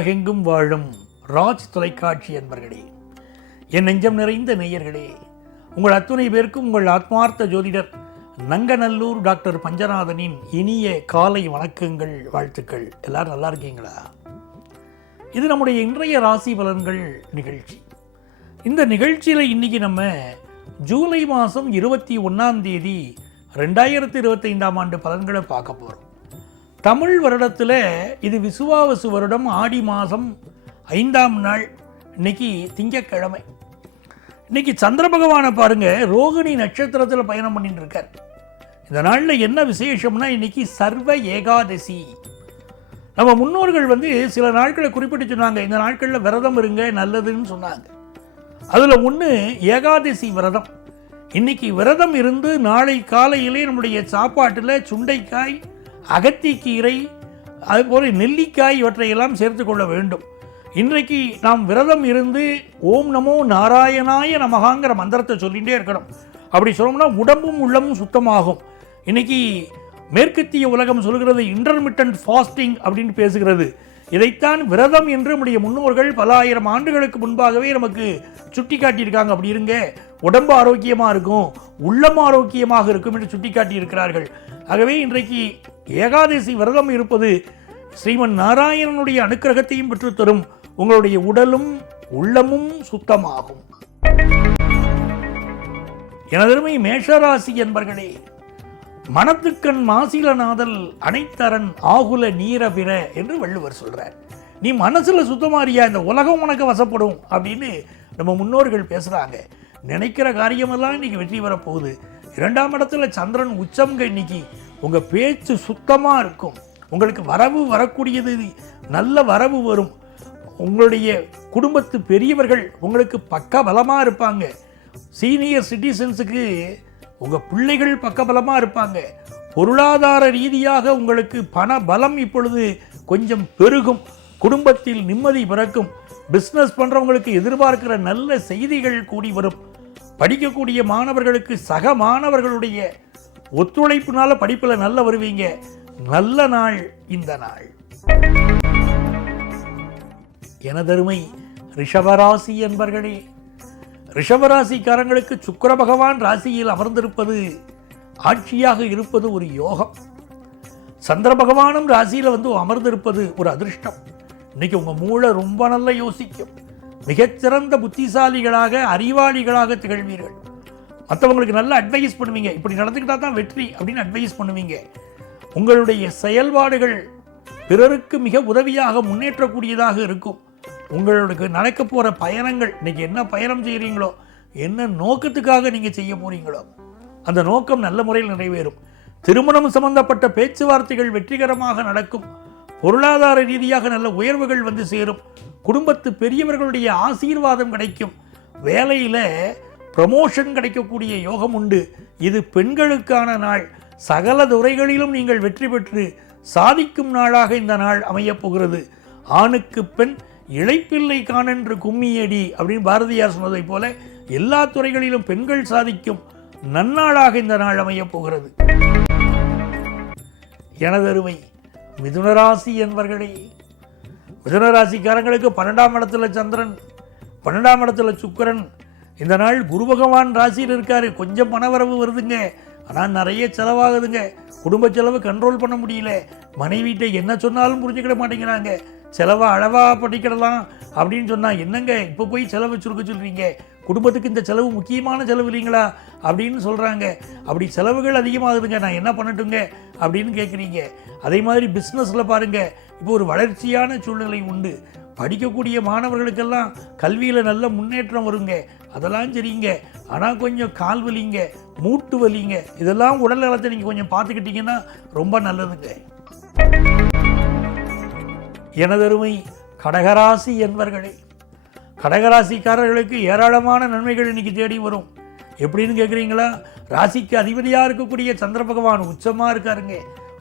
உலகெங்கும் வாழும் ராஜ் தொலைக்காட்சி என்பர்களே என் நெஞ்சம் நிறைந்த நேயர்களே உங்கள் அத்துணை பேருக்கும் உங்கள் ஆத்மார்த்த ஜோதிடர் நங்கநல்லூர் டாக்டர் பஞ்சநாதனின் இனிய காலை வணக்கங்கள் வாழ்த்துக்கள். எல்லாரும் நல்லா இருக்கீங்களா? இது நம்முடைய இன்றைய ராசி பலன்கள் நிகழ்ச்சி. இந்த நிகழ்ச்சியில் இன்னைக்கு நம்ம ஜூலை மாதம் இருபத்தி ஒன்றாம் தேதி ரெண்டாயிரத்தி இருபத்தைந்தாம் ஆண்டு பலன்களை பார்க்க போகிறோம் தமிழ் வருடத்தில் இது விசுவாவசு வருடம் ஆடி மாதம் ஐந்தாம் நாள் இன்னைக்கு திங்கக்கிழமை. இன்னைக்கு சந்திர பகவானை பாருங்கள் ரோகிணி நட்சத்திரத்தில் பயணம் பண்ணிட்டு இருக்கார் இந்த நாளில் என்ன விசேஷம்னா இன்னைக்கு சர்வ ஏகாதசி. நம்ம முன்னோர்கள் வந்து சில நாட்களை குறிப்பிட்டு சொன்னாங்க இந்த நாட்களில் விரதம் இருங்க நல்லதுன்னு சொன்னாங்க. அதில் ஒன்று ஏகாதசி விரதம். இன்னைக்கு விரதம் இருந்து நாளை காலையிலே நம்முடைய சாப்பாட்டில் சுண்டைக்காய் அகத்திக்கீரை அதுபோல் நெல்லிக்காய் இவற்றையெல்லாம் சேர்த்து கொள்ள வேண்டும். இன்றைக்கு நாம் விரதம் இருந்து ஓம் நமோ நாராயணாய நமகாங்கிற மந்திரத்தை சொல்லிகிட்டே இருக்கணும். அப்படி சொன்னோம்னா உடம்பும் உள்ளமும் சுத்தமாகும். இன்றைக்கி மேற்கத்திய உலகம் சொல்கிறது இன்டர்மிட்டன்ட் ஃபாஸ்டிங் அப்படின்னு பேசுகிறது. இதைத்தான் விரதம் என்று நம்முடைய முன்னோர்கள் பல ஆயிரம் ஆண்டுகளுக்கு முன்பாகவே நமக்கு சுட்டி காட்டியிருக்காங்க அப்படி இருங்க உடம்பு ஆரோக்கியமாக இருக்கும் உள்ளம் ஆரோக்கியமாக இருக்கும் என்று சுட்டி காட்டியிருக்கிறார்கள் ஆகவே இன்றைக்கு ஏகாதசி விரதம் இருப்பது ஸ்ரீமன் நாராயணனுடைய அனுக்கிரகத்தையும் பெற்றுத்தரும். உங்களுடைய உடலும் உள்ளமும் சுத்தமாகும். எனதருமை மேஷராசி என்பர்களே மனத்துக்கண் மாசிலநாதல் அனைத்தரன் ஆகுல நீரபிற என்று வள்ளுவர் சொல்கிறார் நீ மனசுல சுத்தமாறியா இந்த உலகம் உனக்கு வசப்படும் அப்படின்னு நம்ம முன்னோர்கள் பேசுறாங்க. நினைக்கிற காரியமெல்லாம் இன்னைக்கு வெற்றி வரப்போகுது. இரண்டாம் இடத்துல சந்திரன் உச்சம்ங்க இன்னைக்கு உங்கள் பேச்சு சுத்தமாக இருக்கும். உங்களுக்கு வரவு வரக்கூடியது நல்ல வரவு வரும். உங்களுடைய குடும்பத்து பெரியவர்கள் உங்களுக்கு பக்க பலமாக இருப்பாங்க. சீனியர் சிட்டிசன்ஸுக்கு உங்கள் பிள்ளைகள் பக்கபலமாக இருப்பாங்க. பொருளாதார ரீதியாக உங்களுக்கு பண பலம் இப்பொழுது கொஞ்சம் பெருகும். குடும்பத்தில் நிம்மதி பிறக்கும். பிஸ்னஸ் பண்ணுறவங்களுக்கு எதிர்பார்க்கிற நல்ல செய்திகள் கூடி வரும். படிக்கக்கூடிய மாணவர்களுக்கு சக மாணவர்களுடைய ஒத்துழைப்புனால படிப்பில் நல்ல வருவீங்க. நல்ல நாள் இந்த நாள். எனதருமை ரிஷபராசி என்பர்களே ரிஷபராசிக்காரங்களுக்கு சுக்கர பகவான் ராசியில் அமர்ந்திருப்பது ஆட்சியாக இருப்பது ஒரு யோகம். சந்திர பகவானும் ராசியில் வந்து அமர்ந்திருப்பது ஒரு அதிர்ஷ்டம். இன்னைக்கு உங்கள் மூளை ரொம்ப நல்லா யோசிக்கும். மிகச்சிறந்த புத்திசாலிகளாக அறிவாளிகளாக திகழ்வீர்கள். மற்றவங்களுக்கு நல்ல அட்வைஸ் பண்ணுவீங்க. இப்படி நடந்துக்கிட்டால் தான் வெற்றி அப்படின்னு அட்வைஸ் பண்ணுவீங்க. உங்களுடைய செயல்பாடுகள் பிறருக்கு மிக உதவியாக முன்னேற்றக்கூடியதாக இருக்கும். உங்களுக்கு நடக்க போகிற பயணங்கள் இன்றைக்கி என்ன பயணம் செய்கிறீங்களோ என்ன நோக்கத்துக்காக நீங்கள் செய்ய போகிறீங்களோ அந்த நோக்கம் நல்ல முறையில் நிறைவேறும். திருமணம் சம்பந்தப்பட்ட பேச்சுவார்த்தைகள் வெற்றிகரமாக நடக்கும். பொருளாதார ரீதியாக நல்ல உயர்வுகள் வந்து சேரும். குடும்பத்து பெரியவர்களுடைய ஆசீர்வாதம் கிடைக்கும். வேலையில் ப்ரமோஷன் கிடைக்கக்கூடிய யோகம் உண்டு. இது பெண்களுக்கான நாள். சகல துறைகளிலும் நீங்கள் வெற்றி பெற்று சாதிக்கும் நாளாக இந்த நாள் அமையப் போகிறது. ஆணுக்கு பெண் இழைப்பில்லை காணென்று கும்மியடி அப்படின்னு பாரதியார் சொன்னதைப் போல எல்லா துறைகளிலும் பெண்கள் சாதிக்கும் நன்னாளாக இந்த நாள் அமையப் போகிறது. எனதருமை மிதுனராசி என்பர்களே மிதுனராசிக்காரங்களுக்கு பன்னெண்டாம் இடத்துல சந்திரன் பன்னெண்டாம் இடத்துல சுக்கிரன் இந்த நாள் குரு பகவான் ராசியில் இருக்காரு. கொஞ்சம் பணவரவு வருதுங்க. ஆனால் நிறைய செலவாகுதுங்க. குடும்ப செலவு கண்ட்ரோல் பண்ண முடியல. மனைவிட்ட என்ன சொன்னாலும் புரிஞ்சுக்கிட மாட்டேங்கிறாங்க. செலவை அளவாக பண்ணிக்கிடலாம் அப்படின்னு சொன்னால் என்னங்க இப்போ போய் செலவு சுருக்க சொல்கிறீங்க குடும்பத்துக்கு இந்த செலவு முக்கியமான செலவு இல்லைங்களா? அப்படின்னு சொல்கிறாங்க அப்படி செலவுகள் அதிகமாகுதுங்க. நான் என்ன பண்ணட்டுங்க? அப்படின்னு கேட்குறீங்க அதே மாதிரி பிஸ்னஸில் பாருங்கள் இப்போ ஒரு வளர்ச்சியான சூழ்நிலை உண்டு. படிக்கக்கூடிய மாணவர்களுக்கெல்லாம் கல்வியில் நல்ல முன்னேற்றம் வருங்க. அதெல்லாம் சரிங்க. ஆனால் கொஞ்சம் கால் வலிங்க மூட்டு வலிங்க இதெல்லாம் உடல் நலத்தை நீங்கள் கொஞ்சம் பார்த்துக்கிட்டிங்கன்னா ரொம்ப நல்லதுங்க. எனதருமை கடகராசி என்பர்களே கடகராசிக்காரர்களுக்கு ஏராளமான நன்மைகள் இன்னைக்கு தேடி வரும். எப்படின்னு கேட்குறீங்களா ராசிக்கு அதிபதியாக இருக்கக்கூடிய சந்திர பகவான் உச்சமாக இருக்காருங்க.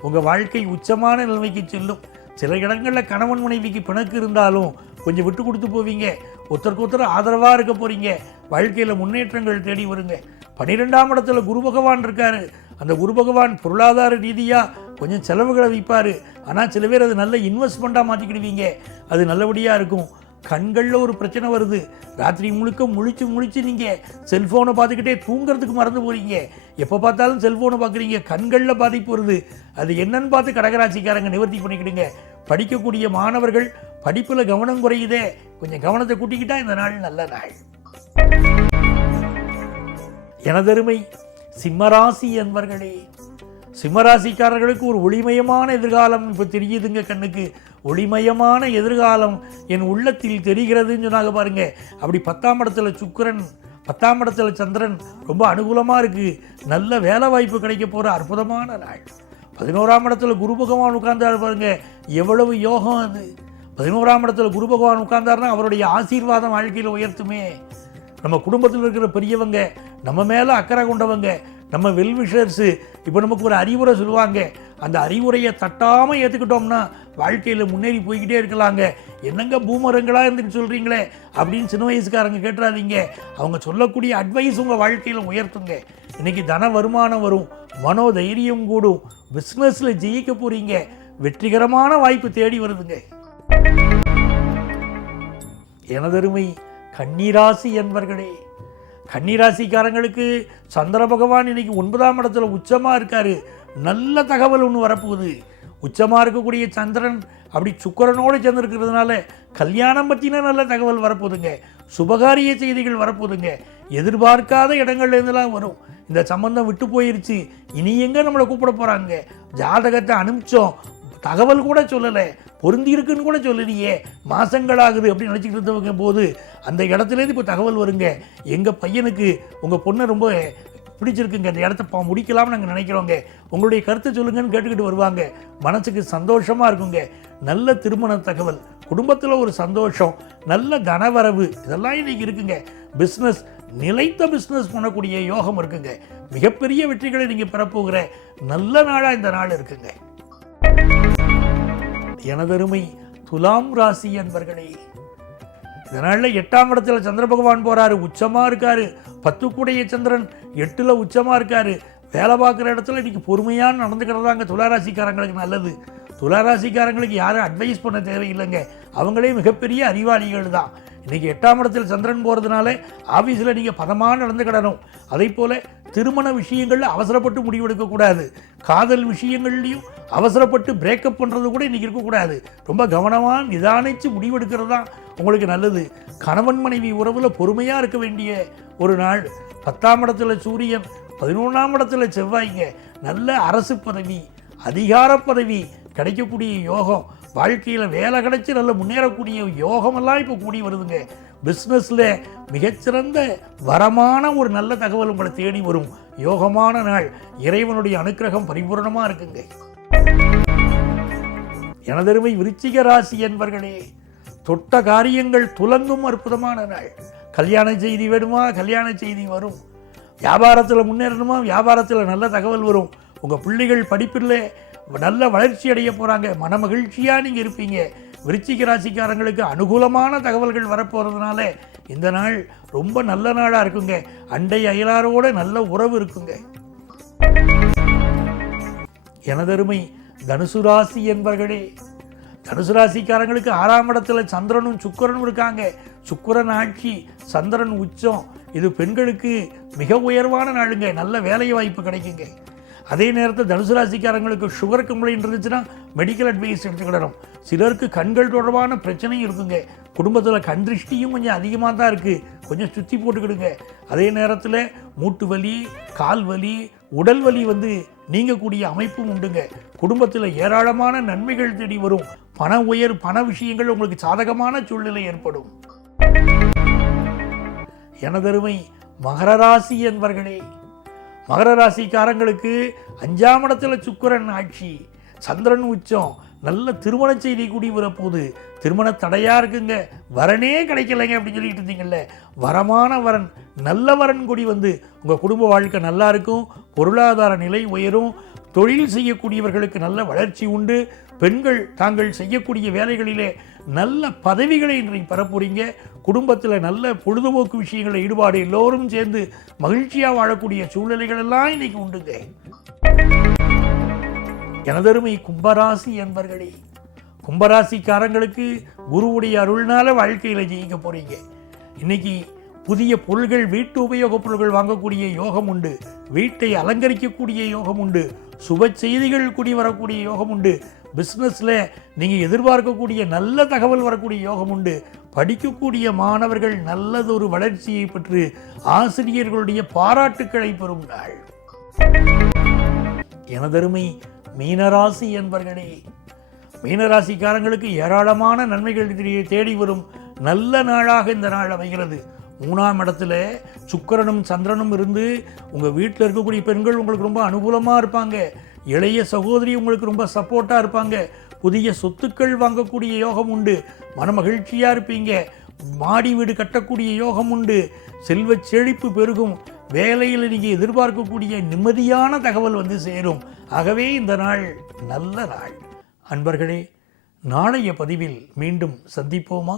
உங்கள் வாழ்க்கை உச்சமான நிலைமைக்கு செல்லும். சில இடங்களில் கணவன் மனைவிக்கு பிணக்கு இருந்தாலும் கொஞ்சம் விட்டு கொடுத்து போவீங்க. ஒருத்தருக்கு ஒருத்தர் ஆதரவாக இருக்க போகிறீங்க வாழ்க்கையில் முன்னேற்றங்கள் தேடி வருங்க. பன்னிரெண்டாம் இடத்துல குரு பகவான் இருக்காரு. அந்த குரு பகவான் பொருளாதார ரீதியாக கொஞ்சம் செலவுகளை வைப்பார். ஆனால் சில பேர் அது நல்ல இன்வெஸ்ட்மெண்ட்டாக மாற்றிக்கிடுவீங்க அது நல்லபடியாக இருக்கும். கண்களில் ஒரு பிரச்சனை வருது. ராத்திரி முழுக்க முழிச்சு முழிச்சு நீங்கள் செல்ஃபோனை பார்த்துக்கிட்டே தூங்குறதுக்கு மறந்து போகிறீங்க எப்போ பார்த்தாலும் செல்ஃபோனை பார்க்குறீங்க. கண்களில் பாதிப்பு வருது. அது என்னன்னு பார்த்து கடகராசிக்காரங்க நிவர்த்தி பண்ணிக்கிடுங்க. படிக்கக்கூடிய மாணவர்கள் படிப்பில் கவனம் குறையுதே. கொஞ்சம் கவனத்தை கூட்டிக்கிட்டா இந்த நாள் நல்ல நாள். எனதருமை சிம்மராசி என்பர்களே சிம்மராசிக்காரர்களுக்கு ஒரு ஒளிமயமான எதிர்காலம் இப்போ தெரியுதுங்க கண்ணுக்கு. ஒளிமயமான எதிர்காலம் என் உள்ளத்தில் தெரிகிறதுன்னு சொன்னாங்க பாருங்க. அப்படி பத்தாம் இடத்துல சுக்கரன் பத்தாம் இடத்துல சந்திரன் ரொம்ப அனுகூலமாக இருக்குது நல்ல வேலை வாய்ப்பு கிடைக்க போகிற அற்புதமான நாள். பதினோராம் இடத்துல குரு பகவான் உட்கார்ந்தாரு பாருங்க. எவ்வளவு யோகம் அது. பதினோராம் இடத்துல குரு பகவான் உட்கார்ந்தார்னா அவருடைய ஆசீர்வாதம் வாழ்க்கையில் உயர்த்துமே. நம்ம குடும்பத்தில் இருக்கிற பெரியவங்க நம்ம மேலே அக்கறை கொண்டவங்க நம்ம வெல்விஷர்ஸு இப்போ நமக்கு ஒரு அறிவுரை சொல்லுவாங்க. அந்த அறிவுரையை தட்டாமல் ஏற்றுக்கிட்டோம்னா வாழ்க்கையில் முன்னேறி போய்கிட்டே இருக்கலாங்க. என்னங்க பூமரங்களா இருந்துட்டு சொல்கிறீங்களே அப்படின்னு சின்ன வயசுக்காரங்க கேட்டுறாதீங்க. அவங்க சொல்லக்கூடிய அட்வைஸ் உங்கள் வாழ்க்கையில் உயர்த்துங்க. இன்றைக்கி தன வருமானம் வரும் மனோ தைரியம் கூடும் பிஸ்னஸில் ஜெயிக்க போகிறீங்க வெற்றிகரமான வாய்ப்பு தேடி வருதுங்க. எனதருமை கன்னிராசி என்பர்களே கன்னிராசிக்காரங்களுக்கு சந்திர பகவான் இன்னைக்கு ஒன்பதாம் இடத்துல உச்சமாக இருக்கார். நல்ல தகவல் ஒன்று வரப்போகுது. உச்சமாக இருக்கக்கூடிய சந்திரன் அப்படி சுக்கரனோடு சேர்ந்துருக்கிறதுனால கல்யாணம் பற்றின நல்ல தகவல் வரப்போகுதுங்க. சுபகாரிய செய்திகள் வரப்போகுதுங்க. எதிர்பார்க்காத இடங்கள்லேருந்துலாம் வரும். இந்த சம்பந்தம் விட்டு போயிருச்சு. இனி எங்கே நம்மளை கூப்பிட போகிறாங்க ஜாதகத்தை அனுப்பிச்சோம். தகவல் கூட சொல்லலை பொருந்தி இருக்குன்னு கூட சொல்லலையே. மாதங்களாகுது அப்படின்னு நினச்சிக்கிட்டு இருந்தவங்க போது அந்த இடத்துலேருந்து இப்போ தகவல் வருங்க. எங்கள் பையனுக்கு உங்கள் பொண்ணை ரொம்ப பிடிச்சிருக்குங்க. இந்த இடத்த பா முடிக்கலாம்னு நாங்கள் நினைக்கிறோங்க. உங்களுடைய கருத்தை சொல்லுங்கன்னு கேட்டுக்கிட்டு வருவாங்க. மனசுக்கு சந்தோஷமாக இருக்குங்க. நல்ல திருமண தகவல் குடும்பத்தில் ஒரு சந்தோஷம் நல்ல தனவரவு இதெல்லாம் இன்னைக்கு இருக்குங்க. பிஸ்னஸ் நிலைத்த பிஸ்னஸ் பண்ணக்கூடிய யோகம் இருக்குங்க. மிகப்பெரிய வெற்றிகளை நீங்கள் பெறப்போகிற நல்ல நாளாக இந்த நாள் இருக்குங்க. எனதருமை துலாம் ராசி என்பர்களே இதனால எட்டாம் இடத்துல சந்திர பகவான் போறாரு உச்சமா இருக்காரு. பத்து கூடைய சந்திரன் எட்டுல உச்சமா இருக்காரு. வேலை பார்க்குற இடத்துல இன்னைக்கு பொறுமையாக நடந்துக்கிறதாங்க துளாராசிக்காரங்களுக்கு நல்லது. துளாராசிக்காரங்களுக்கு யாரும் அட்வைஸ் பண்ண தேவையில்லைங்க. அவங்களே மிகப்பெரிய அறிவாளிகள் தான். இன்னைக்கு எட்டாம் இடத்தில் சந்திரன் போகிறதுனால ஆஃபீஸில் நீங்கள் பதமாக நடந்துக்கிடணும். அதே போல் திருமண விஷயங்களில் அவசரப்பட்டு முடிவெடுக்கக்கூடாது. காதல் விஷயங்கள்லையும் அவசரப்பட்டு பிரேக்கப் பண்ணுறது கூட இன்றைக்கி இருக்கக்கூடாது. ரொம்ப கவனமாக நிதானித்து முடிவெடுக்கிறது தான் உங்களுக்கு நல்லது. கணவன் மனைவி உறவில் பொறுமையாக இருக்க வேண்டிய ஒரு நாள். பத்தாம் இடத்துல சூரியன் பதினொன்றாம் இடத்துல செவ்வாய்ங்க. நல்ல அரசு பதவி அதிகார பதவி கிடைக்கக்கூடிய யோகம். வாழ்க்கையில் வேலை கிடைச்சி நல்ல முன்னேறக்கூடிய யோகமெல்லாம் இப்போ கூடி வருதுங்க. பிஸ்னஸில் மிகச்சிறந்த வரமான ஒரு நல்ல தகவல் உங்களை தேடி வரும். யோகமான நாள். இறைவனுடைய அனுக்கிரகம் பரிபூர்ணமாக இருக்குங்க. எனதருமை விருச்சிக ராசி என்பர்களே தொட்ட காரியங்கள் துலங்கும் அற்புதமான நாள். கல்யாண செய்தி வேணுமா? கல்யாண செய்தி வரும். வியாபாரத்தில் முன்னேறணுமா? வியாபாரத்தில் நல்ல தகவல் வரும். உங்கள் பிள்ளைகள் படிப்பில் நல்ல வளர்ச்சி அடைய போகிறாங்க மன மகிழ்ச்சியாக நீங்கள் இருப்பீங்க. விருச்சிக ராசிக்காரங்களுக்கு அனுகூலமான தகவல்கள் வரப்போகிறதுனால இந்த நாள் ரொம்ப நல்ல நாளாக இருக்குங்க. அண்டை அயலாரோட நல்ல உறவு இருக்குங்க. எனதருமை தனுசு ராசி என்பர்களே தனுசு ராசிக்காரங்களுக்கு ஆறாம் இடத்துல சந்திரனும் சுக்கரனும் இருக்காங்க. சுக்கரன் ஆட்சி சந்திரன் உச்சம் இது பெண்களுக்கு மிக உயர்வான நாளுங்க. நல்ல வேலை வாய்ப்பு கிடைக்குங்க. அதே நேரத்தில் தனுசு ராசிக்காரங்களுக்கு சுகர் கம்ப்ளைண்ட் இருந்துச்சுன்னா மெடிக்கல் அட்வைஸ் எடுத்துக்கிடணும். சிலருக்கு கண்கள் தொடர்பான பிரச்சனையும் இருக்குங்க. குடும்பத்தில் கண் திருஷ்டியும் கொஞ்சம் அதிகமாக தான் இருக்குது கொஞ்சம் சுற்றி போட்டுக்கிடுங்க. அதே நேரத்தில் மூட்டு வலி கால் வலி உடல் வலி வந்து நீங்கக்கூடிய அமைப்பும் உண்டுங்க. குடும்பத்தில் ஏராளமான நன்மைகள் தேடி வரும். பண உயர் பண விஷயங்கள் உங்களுக்கு சாதகமான சூழ்நிலை ஏற்படும். எனதருமை மகர ராசி என்பர்களே மகர ராசிக்காரங்களுக்கு அஞ்சாம் இடத்துல சுக்கரன் ஆட்சி சந்திரன் உச்சம் நல்ல திருமண செய்தி கூடி வரப்போகுது. திருமண தடையாக இருக்குங்க. வரனே கிடைக்கலைங்க அப்படின்னு சொல்லிட்டு இருந்தீங்கல்ல. வரமான வரன் நல்ல வரன் கூடி வந்து உங்கள் குடும்ப வாழ்க்கை நல்லா இருக்கும். பொருளாதார நிலை உயரும். தொழில் செய்யக்கூடியவர்களுக்கு நல்ல வளர்ச்சி உண்டு. பெண்கள் தாங்கள் செய்யக்கூடிய வேலைகளிலே நல்ல பதவிகளை இன்றைக்கு பெறப்போறீங்க. குடும்பத்தில் நல்ல பொழுதுபோக்கு விஷயங்களில் ஈடுபாடு எல்லோரும் சேர்ந்து மகிழ்ச்சியாக வாழக்கூடிய சூழ்நிலைகள் எல்லாம் இன்னைக்கு உண்டுங்க. எனதருமை கும்பராசி என்பர்களே கும்பராசிக்காரங்களுக்கு குருவுடைய அருள்னால வாழ்க்கையில ஜெயிக்க போறீங்க. இன்னைக்கு புதிய பொருள்கள் வீட்டு உபயோகப் பொருள்கள் வாங்கக்கூடிய யோகம் உண்டு. வீட்டை அலங்கரிக்கக்கூடிய யோகம் உண்டு. சுப செய்திகள் கூடி வரக்கூடிய யோகம் உண்டு. பிஸ்னஸில் நீங்கள் எதிர்பார்க்கக்கூடிய நல்ல தகவல் வரக்கூடிய யோகம் உண்டு. படிக்கக்கூடிய மாணவர்கள் நல்லதொரு வளர்ச்சியை பெற்று ஆசிரியர்களுடைய பாராட்டுக்களை பெறும் நாள். எனதருமை மீனராசி என்பர்களே மீனராசிக்காரங்களுக்கு ஏராளமான நன்மைகள் தேடி வரும். நல்ல நாளாக இந்த நாள் அமைகிறது. மூணாம் இடத்துல சுக்கரனும் சந்திரனும் இருந்து உங்கள் வீட்டில் இருக்கக்கூடிய பெண்கள் உங்களுக்கு ரொம்ப அனுகூலமாக இருப்பாங்க. இளைய சகோதரி உங்களுக்கு ரொம்ப சப்போர்ட்டாக இருப்பாங்க. புதிய சொத்துக்கள் வாங்கக்கூடிய யோகம் உண்டு. மனமகிழ்ச்சியாக இருப்பீங்க. மாடி வீடு கட்டக்கூடிய யோகம் உண்டு. செல்வ செழிப்பு பெருகும். வேலையில் நீங்கள் எதிர்பார்க்கக்கூடிய நிம்மதியான தகவல் வந்து சேரும். ஆகவே இந்த நாள் நல்ல நாள். அன்பர்களே நாளைய பதிவில் மீண்டும் சந்திப்போமா?